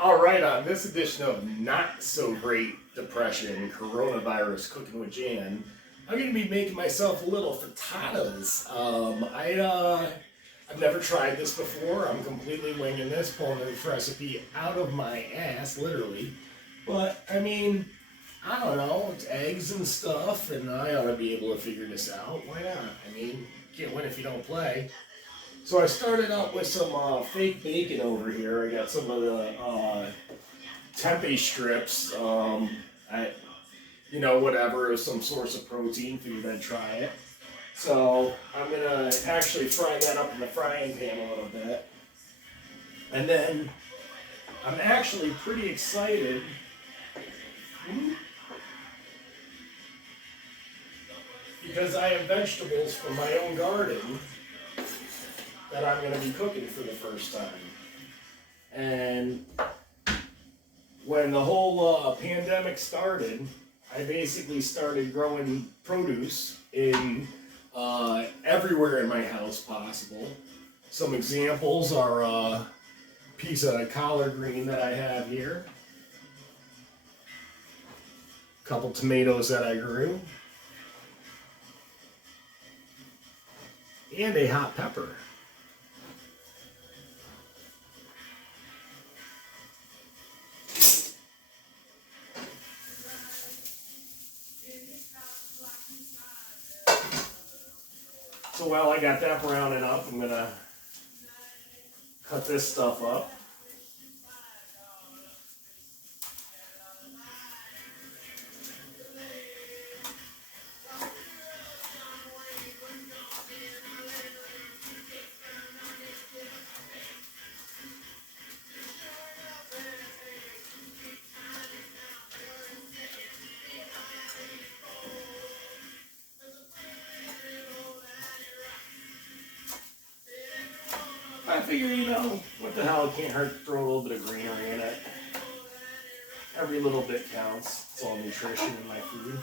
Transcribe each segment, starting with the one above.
All right, on this edition of Not So Great Depression, Coronavirus Cooking with Jan, I'm going to be making myself a little frittatas. I've never tried this before. I'm completely winging this, pulling this recipe out of my ass, literally. But, I mean, I don't know, it's eggs and stuff, and I ought to be able to figure this out. Why not? I mean, can't win if you don't play. So I started out with some fake bacon over here. I got some of the tempeh strips. Whatever, it was some source of protein. Figured I'd try it. So I'm gonna actually fry that up in the frying pan a little bit. And then I'm actually pretty excited. Because I have vegetables from my own garden that I'm going to be cooking for the first time. And when the whole pandemic started, I basically started growing produce in everywhere in my house possible. Some examples are a piece of collard green that I have here, a couple tomatoes that I grew, and a hot pepper. So while I got that browning up, I'm going to cut this stuff up. I figure, what the hell, it can't hurt to throw a little bit of greenery in it. Every little bit counts. It's all nutrition in my food.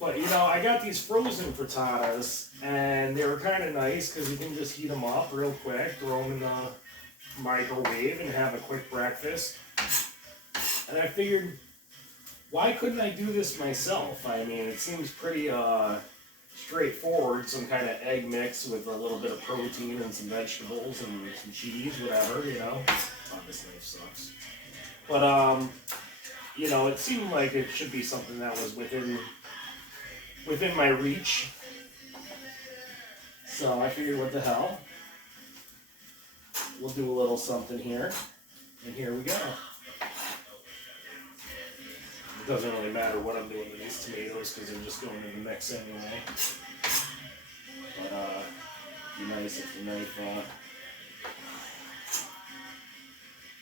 But, I got these frozen frittatas, and they were kind of nice because you can just heat them up real quick, throw them in the microwave, and have a quick breakfast. And I figured, why couldn't I do this myself? I mean, it seems pretty, straightforward, some kind of egg mix with a little bit of protein and some vegetables and some cheese, whatever, Oh, this knife sucks. But, it seemed like it should be something that was within my reach. So I figured, what the hell? We'll do a little something here. And here we go. It doesn't really matter what I'm doing with these tomatoes because they're just going in the mix anyway. But it'd be nice if the knife.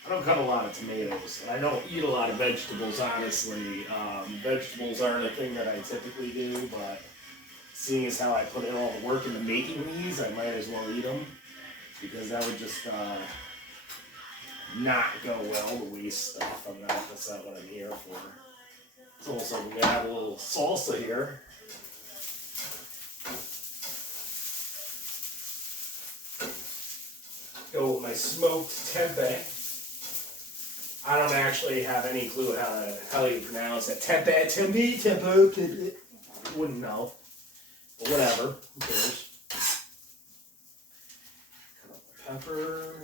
I don't cut a lot of tomatoes, and I don't eat a lot of vegetables, honestly. Vegetables aren't a thing that I typically do, but seeing as how I put in all the work into making these, I might as well eat them because that would just not go well to waste stuff. That's not what I'm here for. It's also, we have a little salsa here. Go with my smoked tempeh. I don't actually have any clue how you pronounce it. Tempeh. Wouldn't know. But whatever. Who cares? Cut up the pepper.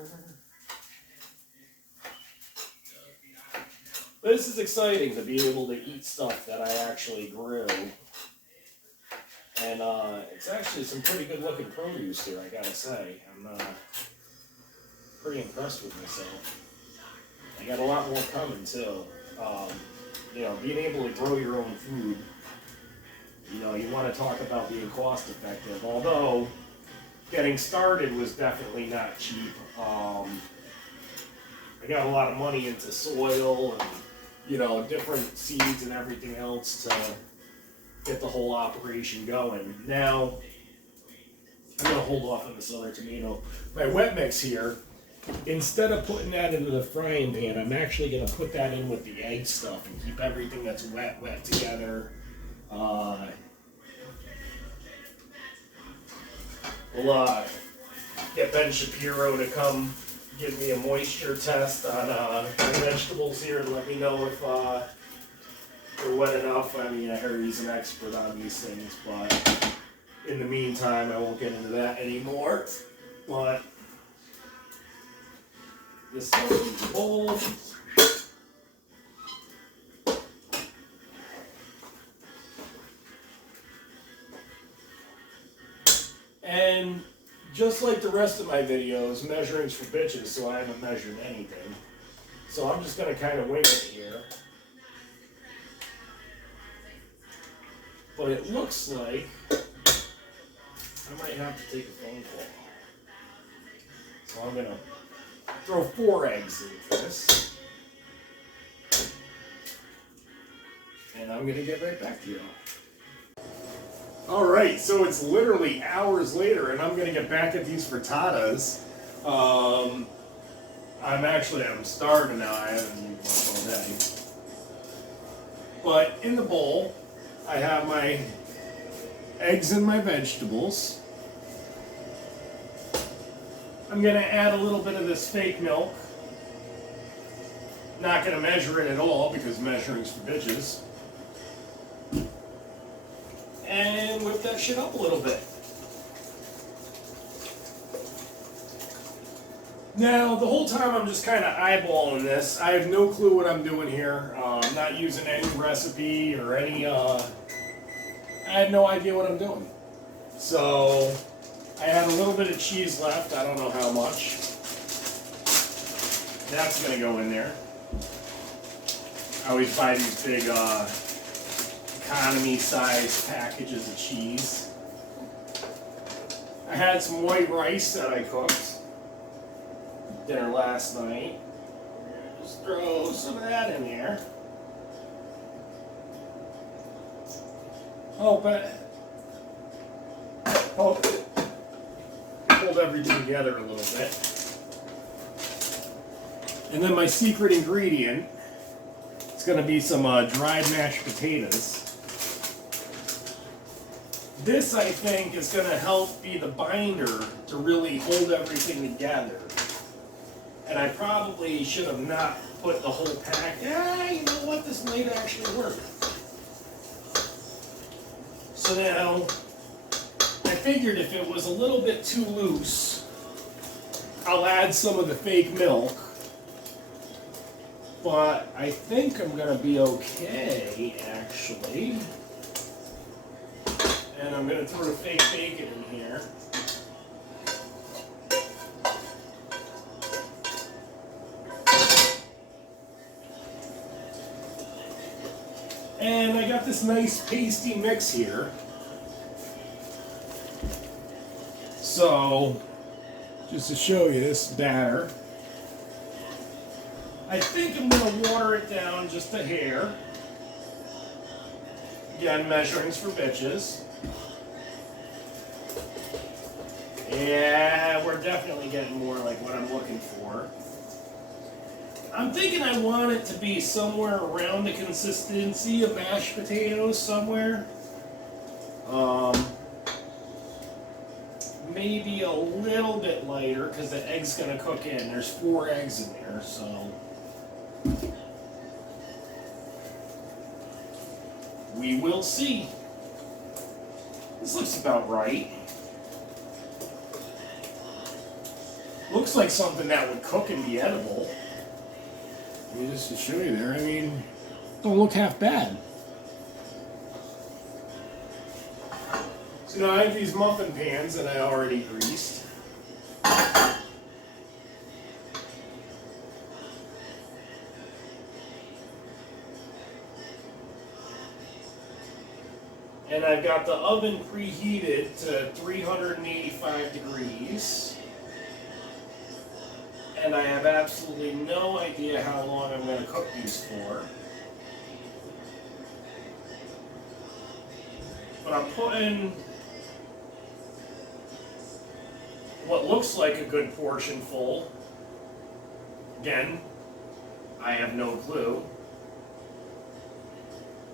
But this is exciting to be able to eat stuff that I actually grew. And it's actually some pretty good looking produce here, I gotta say. I'm pretty impressed with myself. I got a lot more coming too. Being able to grow your own food, you want to talk about being cost effective. Although, getting started was definitely not cheap. I got a lot of money into soil and, different seeds and everything else to get the whole operation going. Now, I'm going to hold off on this other tomato. My wet mix here, instead of putting that into the frying pan, I'm actually going to put that in with the egg stuff and keep everything that's wet together. We'll get Ben Shapiro to come give me a moisture test on my vegetables here and let me know if they're wet enough. I mean, I heard he's an expert on these things, but in the meantime, I won't get into that anymore. But this is the bowl. And just like the rest of my videos, measuring's for bitches, so I haven't measured anything. So I'm just going to kind of wing it here. But it looks like I might have to take a phone call. So I'm going to throw 4 eggs into this. And I'm going to get right back to you. Alright, so it's literally hours later and I'm going to get back at these frittatas. I'm starving now. I haven't eaten much all day. But in the bowl, I have my eggs and my vegetables. I'm going to add a little bit of this fake milk. Not going to measure it at all because measuring's for bitches. And whip that shit up a little bit. Now, the whole time I'm just kind of eyeballing this. I have no clue what I'm doing here. I'm not using any recipe or any, I have no idea what I'm doing. So, I had a little bit of cheese left. I don't know how much. That's going to go in there. I always buy these big, economy-sized packages of cheese. I had some white rice that I cooked dinner last night. Just throw some of that in there. Hold everything together a little bit. And then my secret ingredient is going to be some dried mashed potatoes. This, I think, is going to help be the binder to really hold everything together. And I probably should have not put the whole pack. Yeah, you know what? This might actually work. So now, I figured if it was a little bit too loose, I'll add some of the fake milk. But I think I'm going to be okay, actually. And I'm going to throw the fake bacon in here. And I got this nice pasty mix here. So, just to show you this batter, I think I'm going to water it down just a hair. Again, measuring's for bitches. Yeah, we're definitely getting more like what I'm looking for. I'm thinking I want it to be somewhere around the consistency of mashed potatoes somewhere. Maybe a little bit lighter because the egg's going to cook in. There's 4 eggs in there, so we will see. This looks about right. Looks like something that would cook and be edible. I mean, just to show you there, I mean, don't look half bad. So now I have these muffin pans that I already greased. And I've got the oven preheated to 385 degrees. And I have absolutely no idea how long I'm going to cook these for. But I'm putting what looks like a good portion full. Again, I have no clue.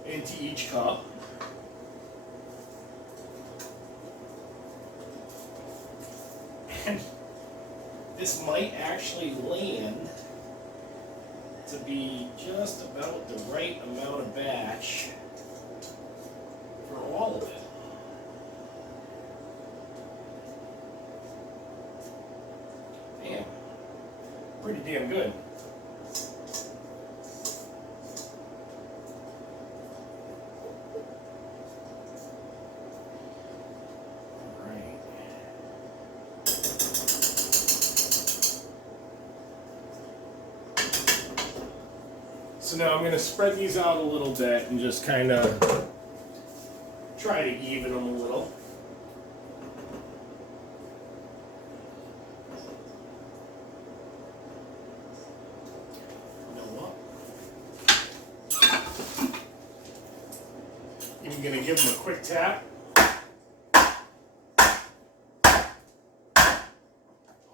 Into each cup. And this might actually land to be just about the right amount of batch for all of it. Damn, pretty damn good. So now I'm going to spread these out a little bit and just kind of try to even them a little. You know what? I'm going to give them a quick tap.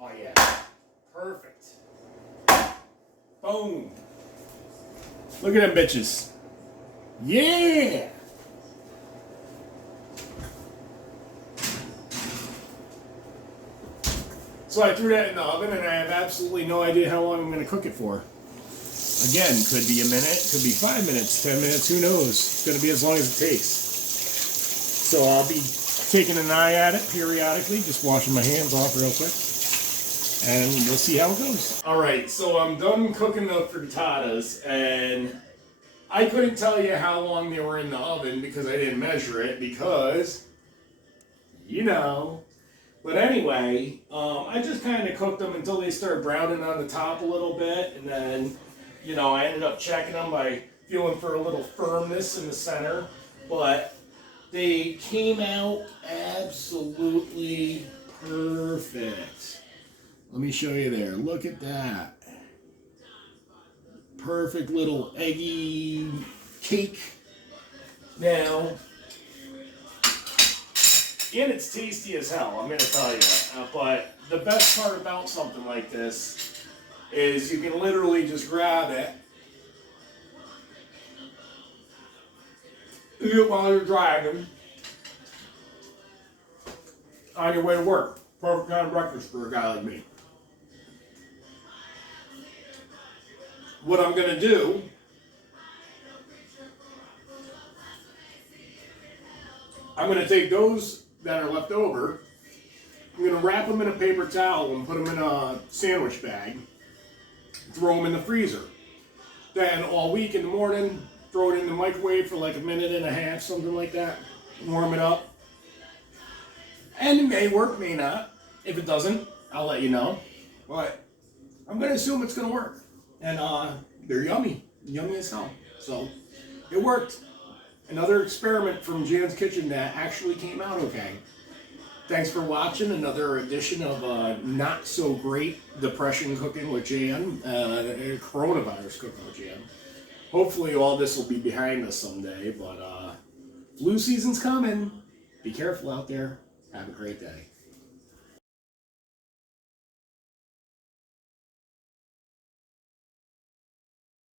Oh yeah, perfect. Boom. Look at them bitches. Yeah! So I threw that in the oven and I have absolutely no idea how long I'm going to cook it for. Again, could be a minute, could be 5 minutes, 10 minutes, who knows. It's going to be as long as it takes. So I'll be taking an eye at it periodically, just washing my hands off real quick. And we'll see how it goes. Alright, so I'm done cooking the frittatas, and I couldn't tell you how long they were in the oven because I didn't measure it, because, you know. But anyway, I just kind of cooked them until they started browning on the top a little bit, and then, you know, I ended up checking them by feeling for a little firmness in the center, but they came out absolutely perfect. Let me show you there. Look at that. Perfect little eggy cake. Now, and it's tasty as hell, I'm going to tell you. But the best part about something like this is you can literally just grab it, eat it while you're driving, on your way to work. Perfect kind of breakfast for a guy like me. What I'm going to do, I'm going to take those that are left over, I'm going to wrap them in a paper towel and put them in a sandwich bag, throw them in the freezer. Then all week in the morning, throw it in the microwave for like a minute and a half, something like that, warm it up. And it may work, may not. If it doesn't, I'll let you know. But I'm going to assume it's going to work. And they're yummy. Yummy as hell. So, it worked. Another experiment from Jan's Kitchen that actually came out okay. Thanks for watching another edition of Not So Great Depression Cooking with Jan. Coronavirus Cooking with Jan. Hopefully all this will be behind us someday. But flu season's coming. Be careful out there. Have a great day.